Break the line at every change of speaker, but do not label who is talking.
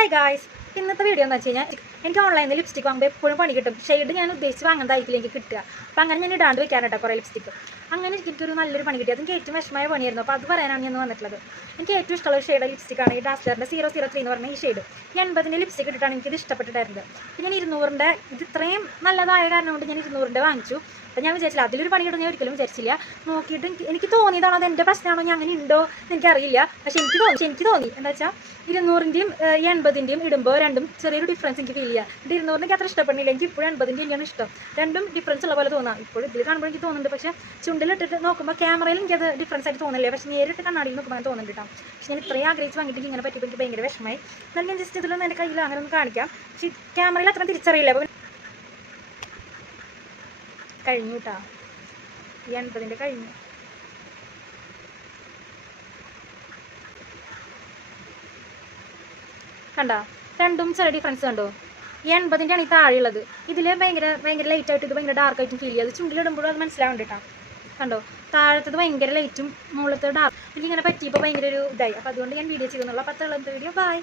Hi guys, ഇന്നത്തെ video എന്ന് വെച്ച് കഴിഞ്ഞാൽ എനിക്ക് ഓൺലൈനിൽ ലിപ്സ്റ്റിക് വാങ്ങുമ്പോൾ എപ്പോഴും പണി കിട്ടും. ഷെയ്ഡ് ഞാൻ ഉദ്ദേശിച്ച് വാങ്ങുന്നതായിരിക്കില്ല എനിക്ക് കിട്ടുക. അപ്പോൾ അങ്ങനെ ഞാൻ ഇടാണ്ട് വെക്കാനാട്ടോ കുറേ ലിപ്സ്റ്റിക് അങ്ങനെ എനിക്കൊരു നല്ലൊരു പണി കിട്ടി. അതെനിക്ക് ഏറ്റവും വിഷമമായ പണിയായിരുന്നു. അപ്പോൾ അത് പറയാനാണ് ഞാൻ വന്നിട്ടുള്ളത്. എനിക്ക് ഏറ്റവും ഇഷ്ടമുള്ള ഷെയ്ഡ് ലിപ്സ്റ്റിക് ആണ് ഈ ഡാസ്റ്ററിന്റെ സീറോ സീറോ ത്രീ എന്ന് പറഞ്ഞ ഈ ഷെയ്ഡ് ഞാൻ എൺപതിന്റെ ലിപ്സ്റ്റിക് ഇട്ടിട്ടാണ് എനിക്കിത് ഇഷ്ടപ്പെട്ടിട്ടായിരുന്നത്. അപ്പോൾ ഞാൻ ഇരുന്നൂറിന്റെ ഇത് ഇത്രയും നല്ലതായ കാരണം കൊണ്ട് ഞാൻ ഇരുന്നൂറിന്റെ വാങ്ങിച്ചു. അപ്പം ഞാൻ വിചാരിച്ചില്ല അതിലൊരു പണി കിട്ടുമെന്ന് ഞാൻ ഒരിക്കലും വിചാരിച്ചില്ല. നോക്കിയിട്ട് എനിക്ക് എനിക്ക് തോന്നിയതാണോ? അത് എന്റെ പ്രശ്നമാണോ? ഞാൻ അങ്ങനെ ഉണ്ടോ? എന്ന് എനിക്കറിയില്ല. പക്ഷേ എനിക്ക് തോന്നി എനിക്ക് തോന്നി. എന്താ വെച്ചാൽ ഇരുന്നൂറിന്റെയും എൺപതിന്റെയും ഇടുമ്പോൾ രണ്ടും ചെറിയൊരു ഡിഫറൻസ് എനിക്ക് ഫീൽ ചെയ്യുക ഇത് ഇരുന്നൂറിനൊക്കെ അത്ര ഇഷ്ടപ്പെടുന്നില്ല എനിക്ക് ഇപ്പോഴും എൺപതിന്റെ തന്നെയാണ് ഇഷ്ടം. രണ്ടും ഡിഫറൻസ് ഉള്ള പോലെ തോന്നാം. ഇപ്പോൾ ഇതിൽ കാണുമ്പോൾ എനിക്ക് തോന്നുന്നുണ്ട്. പക്ഷേ ചുണ്ടിലിട്ടിട്ട് നോക്കുമ്പോൾ ക്യാമറയിൽ എനിക്കത് ഡിഫറൻസ് ആയിട്ട് തോന്നില്ല. പക്ഷേ നേരിട്ട് കണ്ണാടിയിൽ നോക്കുമ്പോൾ തോന്നുന്നുണ്ട് കേട്ടോ. പക്ഷേ ഞാൻ ഇത്രയും ആഗ്രഹിച്ച് വാങ്ങിയിട്ട് ഇങ്ങനെ പറ്റിയപ്പോൾ എനിക്ക് ഭയങ്കര വിഷമമായി. എന്നാൽ ഞാൻ ജസ്റ്റ് ഇതിലൊന്നും എന്റെ കയ്യിൽ അങ്ങനെ ഒന്ന് കാണിക്കാം. പക്ഷേ ക്യാമറയിൽ അത്ര തിരിച്ചറിയില്ല. അപ്പോൾ കഴിഞ്ഞു കേട്ടോ. ഈ എൺപതിന്റെ കഴിഞ്ഞു. കണ്ടോ? രണ്ടും ചെറിയ ഡിഫറൻസ് കണ്ടോ? ഈ എൺപതിന്റെ ആണ് ഈ താഴെയുള്ളത്. ഇതിൽ ഭയങ്കര ഭയങ്കര ലൈറ്റ് ആയിട്ട് ഇത് ഭയങ്കര ഡാർക്ക് ആയിട്ടും ഫീൽ അത് ചുണ്ടിലിടുമ്പോഴും അത് മനസ്സിലാവുന്നുണ്ട് കേട്ടോ കണ്ടോ? താഴത്തത് ഭയങ്കര ലൈറ്റും മുകളിലത്തെ ഡാർക്ക് എനിക്കിങ്ങനെ പറ്റിയപ്പോൾ ഭയങ്കര ഒരു ഇതായി. അപ്പോൾ അതുകൊണ്ട് ഞാൻ വീഡിയോ ചെയ്തെന്നുള്ള പത്തുള്ള വീഡിയോ ബൈ